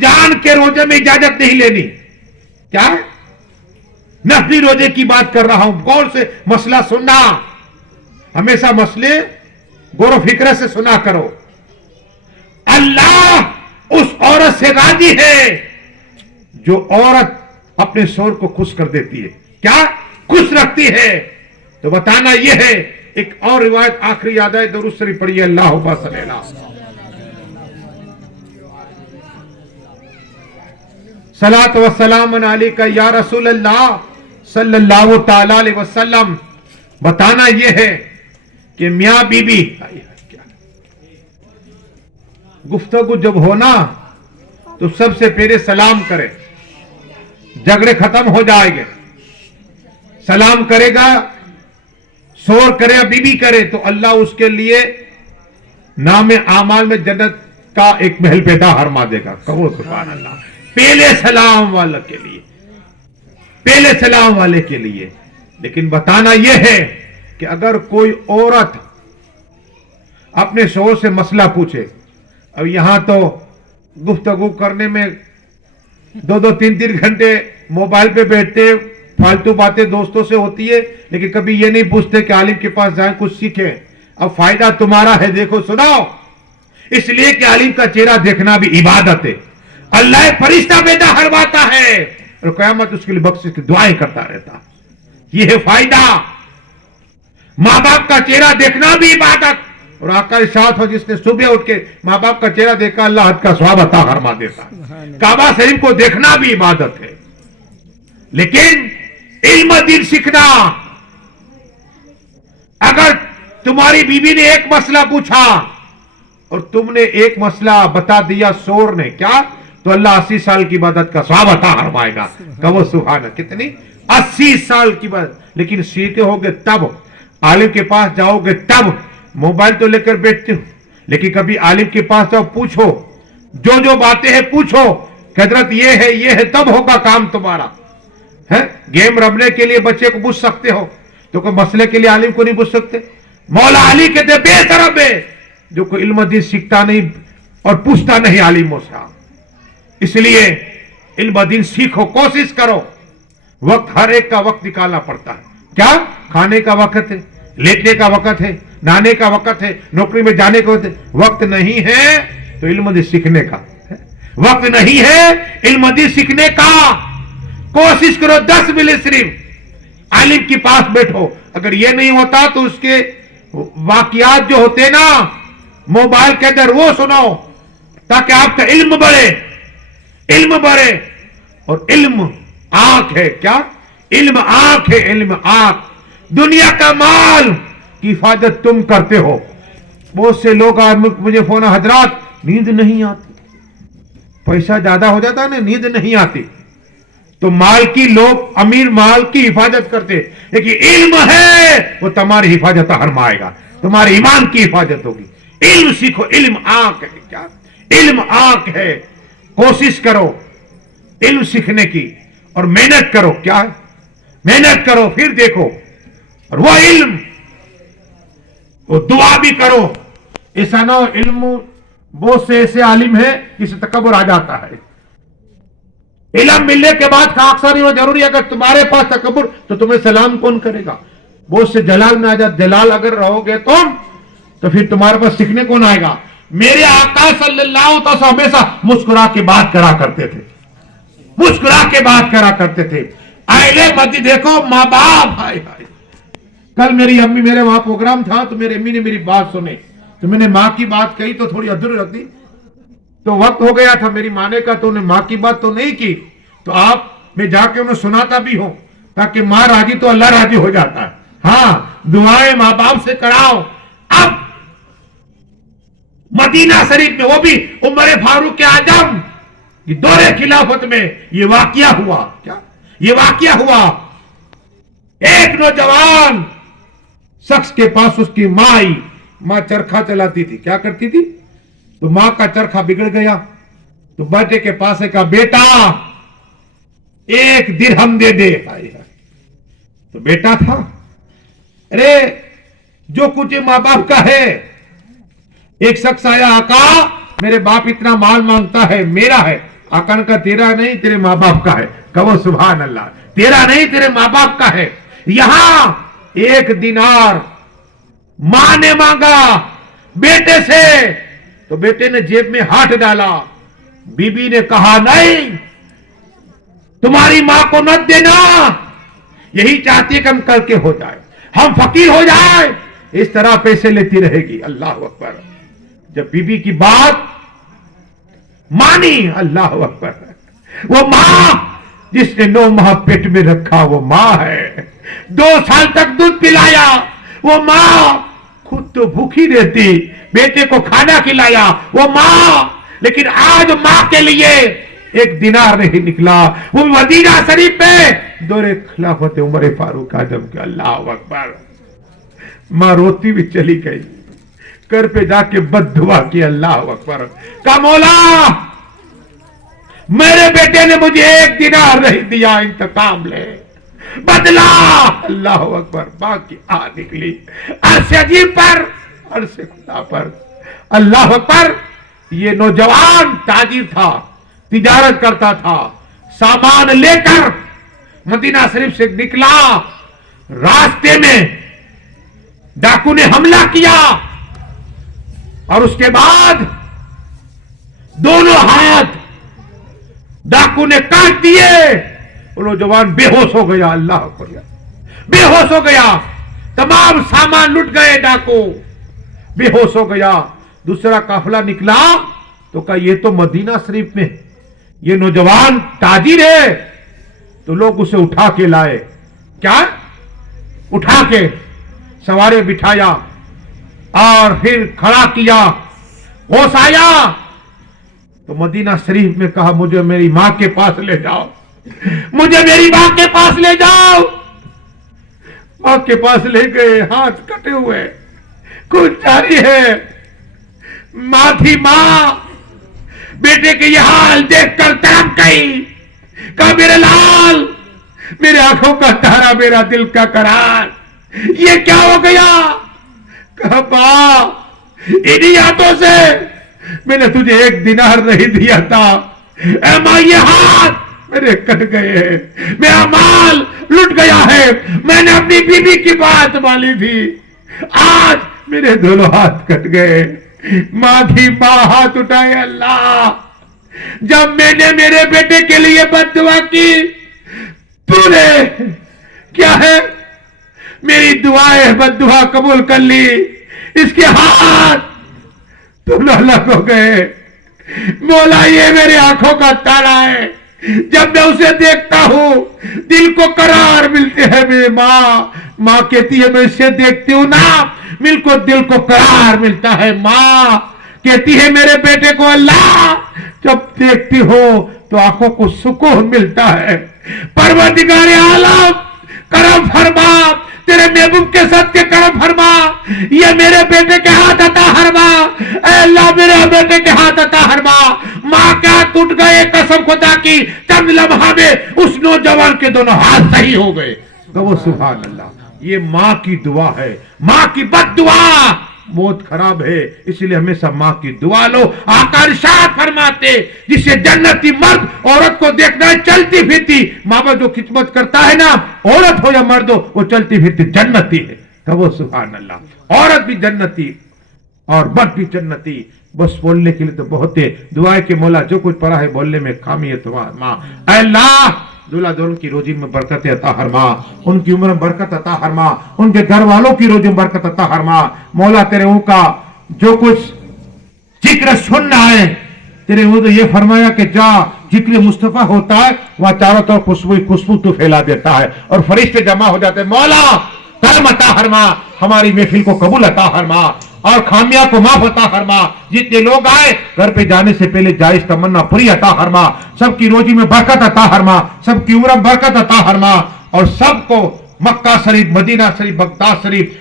رمضان کے روزے میں اجازت نہیں لینی. کیا ہے؟ نفلی روزے کی بات کر رہا ہوں. غور سے مسئلہ سننا. ہمیشہ مسئلے غور و فکر سے سنا کرو. اللہ اس عورت سے راضی ہے جو عورت اپنے شوہر کو خوش کر دیتی ہے. کیا خوش رکھتی ہے. تو بتانا یہ ہے. ایک اور روایت آخری یاد ہے, درود شریف پڑھیے. اللہ صلی اللہ صلاۃ و سلام علیکہ یا رسول اللہ صلی اللہ تعالی علیہ وسلم. بتانا یہ ہے کہ میاں بیوی گفتگو جب ہونا تو سب سے پہلے سلام کرے. جھگڑے ختم ہو جائیں گے. سلام کرے گا, شور کرے یا بیوی کرے تو اللہ اس کے لیے نام اعمال میں جنت کا ایک محل پیدا فرما دے گا. کہو سبحان اللہ. پہلے سلام والے کے لیے, پہلے سلام والے کے لیے. لیکن بتانا یہ ہے کہ اگر کوئی عورت اپنے شوہر سے مسئلہ پوچھے, اب یہاں تو گفتگو کرنے میں 2-3 گھنٹے موبائل پہ بیٹھتے, فالتو باتیں دوستوں سے ہوتی ہے, لیکن کبھی یہ نہیں پوچھتے کہ عالم کے پاس جائیں کچھ سیکھیں. اب فائدہ تمہارا ہے, دیکھو سناؤ. اس لیے کہ عالم کا چہرہ دیکھنا بھی عبادت ہے. اللہ فرشتہ پیدا کرواتا ہے اور قیامت اس کے لیے بخشش کی دعائیں کرتا رہتا. یہ ہے فائدہ. ماں باپ کا چہرہ دیکھنا بھی عبادت. اور آقا ارشاد ہو جس نے صبح اٹھ کے ماں باپ کا چہرہ دیکھا اللہ حج کا ثواب عطا فرما دیتا. کعبہ شریف کو دیکھنا بھی عبادت ہے. لیکن علم دین سیکھنا. اگر تمہاری بیوی نے ایک مسئلہ پوچھا اور تم نے ایک مسئلہ بتا دیا شوہر نے, کیا تو اللہ 80 سال کی عبادت کا ثواب عطا فرمائے گا. کہو سبحان. کتنی 80 سال کی عبادت. لیکن سیکھے ہوگے تب, عالم کے پاس جاؤ گے تب. موبائل تو لے کر بیٹھتے ہو, لیکن کبھی عالم کے پاس جاؤ, پوچھو, جو باتیں ہیں پوچھو کہ حضرت یہ ہے تب ہوگا کام تمہارا. گیم رمنے کے لیے بچے کو پوچھ سکتے ہو, تو کوئی مسئلے کے لیے عالم کو نہیں پوچھ سکتے. مولا علی کہتے بے طرف ہے جو کوئی علم دین سیکھتا نہیں اور پوچھتا نہیں عالموں سے. اس لیے علم دین سیکھو, کوشش کرو. وقت ہر ایک کا وقت نکالنا پڑتا ہے. کیا کھانے کا وقت ہے, لیٹنے کا وقت ہے, نہانے کا وقت ہے, نوکری میں جانے کا وقت ہے. وقت نہیں ہے تو علم دین سیکھنے کا وقت نہیں ہے. علم دین سیکھنے کا کوشش کرو. 10 منٹ صرف عالم کے پاس بیٹھو. اگر یہ نہیں ہوتا تو اس کے واقعات جو ہوتے نا موبائل کے اندر وہ سنو, تاکہ آپ کا علم بڑھے. علم بڑھے. اور علم آنکھ ہے. کیا علم آنکھ ہے. علم آنکھ. دنیا کا مال کی حفاظت تم کرتے ہو. بہت سے لوگ مجھے فون, حضرات نیند نہیں آتی, پیسہ زیادہ ہو جاتا ہے نا, نیند نہیں آتی. تو مال کی لوگ امیر مال کی حفاظت کرتے, لیکن علم ہے وہ تمہاری حفاظت فرمائے گا, تمہارے ایمان کی حفاظت ہوگی. علم سیکھو. علم آنکھ ہے. کیا علم آنکھ ہے. کوشش کرو علم سیکھنے کی اور محنت کرو. کیا محنت کرو, پھر دیکھو. اور وہ علم وہ دعا بھی کرو. ایسا نہ ہو علم بہت سے ایسے عالم ہیں جسے تکبر آ جاتا ہے. علم ملنے کے بعد اکثر یہ ضروری ہے. اگر تمہارے پاس تکبر تو تمہیں سلام کون کرے گا. بہت سے جلال میں آ جاتا. جلال اگر رہو گے تم تو پھر تمہارے پاس سیکھنے کون آئے گا. میرے آقا صلی اللہ علیہ وسلم ہمیشہ مسکرا کے بات کرا کرتے تھے. مسکرا کے بات کرا کرتے تھے. اہل مدینہ دیکھو ماں باپ. کل میری امی, میرے وہاں پروگرام تھا تو میری امی نے میری بات سنی تو میں نے ماں کی بات کہی تو تھوڑی ادھر رکھ دی. تو وقت ہو گیا تھا میری ماں نے کہا تو انہیں ماں کی بات تو نہیں کی, تو آپ میں جا کے انہیں سناتا بھی ہوں تاکہ ماں راضی تو اللہ راضی ہو جاتا ہے. ہاں دعائیں ماں باپ سے کراؤ. اب مدینہ شریف میں وہ بھی عمر فاروق اعظم کی دور خلافت میں یہ واقعہ ہوا. کیا یہ واقعہ ہوا. ایک نوجوان شخص کے پاس اس کی ماں آئی. ماں چرخا چلاتی تھی. کیا کرتی تھی. تو ماں کا چرخا بگڑ گیا تو بیٹے کے پاس کہا بیٹا 1 درہم دے دے. تو بیٹا تھا, ارے جو کچھ ماں باپ کا ہے. ایک شخص آیا, آقا میرے باپ اتنا مال مانگتا ہے, میرا ہے. آقا نے کہا تیرا نہیں تیرے ماں باپ کا ہے. کہو سبحان اللہ. تیرا نہیں تیرے ماں باپ کا ہے. یہاں 1 دینار ماں نے مانگا بیٹے سے تو بیٹے نے جیب میں ہاتھ ڈالا. بی بی نے کہا نہیں تمہاری ماں کو مت دینا, یہی چاہتی ہے کہ ہم کر کے ہو جائے, ہم فقیر ہو جائے, اس طرح پیسے لیتی رہے گی. اللہ اکبر. جب بی بی کی بات مانی, اللہ اکبر, وہ ماں جس نے 9 ماہ پیٹ میں رکھا وہ ماں ہے, 2 سال تک دودھ پلایا وہ ماں, خود تو بھوکی رہتی بیٹے کو کھانا کھلایا وہ ماں, لیکن آج ماں کے لیے 1 دینار نہیں نکلا. وہ مدینہ شریف میں دور خلافت عمر فاروق اعظم کے. اللہ اکبر. ماں روتی بھی چلی گئی, گھر پہ جا کے بد دعا کی. اللہ اکبر. کہا مولا میرے بیٹے نے مجھے 1 دینار نہیں دیا, انتقام لے, بدلا. اللہ اکبر. ماں کی آہ نکلی عرش عظیم پر, عرش خدا پر. اللہ اکبر. یہ نوجوان تاجر تھا, تجارت کرتا تھا, سامان لے کر مدینہ شریف سے نکلا. راستے میں ڈاکو نے حملہ کیا اور اس کے بعد دونوں ہاتھ ڈاکو نے کاٹ دیے. وہ نوجوان بے ہوش ہو گیا. اللہ اکبر. بے ہوش ہو گیا. تمام سامان لٹ گئے. ڈاکو بے ہوش ہو گیا. دوسرا قافلہ نکلا تو کہا یہ تو مدینہ شریف میں یہ نوجوان تاجر ہے. تو لوگ اسے اٹھا کے لائے. کیا اٹھا کے سوارے بٹھایا اور پھر کھڑا کیا. ہوش آیا تو مدینہ شریف میں کہا مجھے میری ماں کے پاس لے جاؤ, مجھے میری ماں کے پاس لے جاؤ. ماں کے پاس لے گئے, ہاتھ کٹے ہوئے, کچھ جاری ہے. ماں تھی ماں. بیٹے کے یہ حال دیکھ کر تڑپ گئی. کہا میرے لال, میرے آنکھوں کا تارا, میرا دل کا قرار, یہ کیا ہو گیا؟ کہا ماں انہی ہاتھوں سے میں نے تجھے 1 دینار نہیں دیا تھا. اے ماں یہ ہاتھ میرے کٹ گئے ہیں, میرا مال لٹ گیا ہے, میں نے اپنی بیوی کی بات مانی تھی, آج میرے دونوں ہاتھ کٹ گئے. ماں کی ماں ہاتھ اٹھائے. اللہ جب میں نے میرے بیٹے کے لیے بد دعا کی تو نے کیا ہے میری دعائیں بد دعا قبول کر لی. اس کے ہاتھ تو الگ ہو گئے. مولا یہ میرے آنکھوں کا تالا ہے, جب میں اسے دیکھتا ہوں دل کو قرار ملتے ہیں. میری ماں کہتی ہے میں اسے دیکھتی ہوں نا دل کو قرار ملتا ہے. ماں کہتی ہے میرے بیٹے کو اللہ جب دیکھتی ہو تو آنکھوں کو سکون ملتا ہے. پروردگار عالم کرم فرما, تیرے محبوب کے ساتھ کے کرم فرما, یہ میرے بیٹے کے ہاتھ عطا فرما. اے اللہ میرے بیٹے کے ہاتھ عطا فرما. ماں کا ٹوٹ گئے, قسم خدا کی چند لمحہ میں اس نوجوان کے دونوں ہاتھ صحیح ہو گئے. کہو سبحان اللہ. یہ ماں کی دعا ہے. ماں کی بد دعا موت خراب ہے, اس لیے ہمیشہ ماں کی دعا لو. آقا ارشاد فرماتے جسے جنتی مرد عورت کو دیکھنا ہے چلتی پھرتی, ماں باپ جو خدمت کرتا ہے نا عورت ہو یا مرد ہو وہ چلتی پھرتی جنتی ہے. کہو سبحان اللہ. عورت بھی جنتی اور مرد بھی جنتی. بس بولنے کے لیے تو بہت ہے. دعائیں کہ مولا جو کچھ پڑھا ہے بولنے میں خامی ہے تمہارا ماں. اے اللہ دولہا دلہن کی روزی میں برکت عطا فرما, ان کی عمر میں برکت عطا فرما, ان کے گھر والوں کی روزی میں برکت عطا فرما. مولا تیرے منہ کا جو کچھ ذکر سننا ہے تیرے منہ تو یہ فرمایا کہ جا ذکر مصطفیٰ ہوتا ہے وہاں چاروں طرف خوشبو تو پھیلا دیتا ہے اور فرشتے جمع ہو جاتے ہیں. مولا کرم عطا فرما, ہماری محفل کو قبول عطا فرما اور خامیاں کو معاف عطا فرما. جتنے لوگ آئے گھر پہ جانے سے پہلے جائز تمنا پوری عطا فرما. سب کی روزی میں برکت عطا فرما, سب کی عمر میں برکت عطا فرما اور سب کو مکہ شریف, مدینہ شریف, بغداد شریف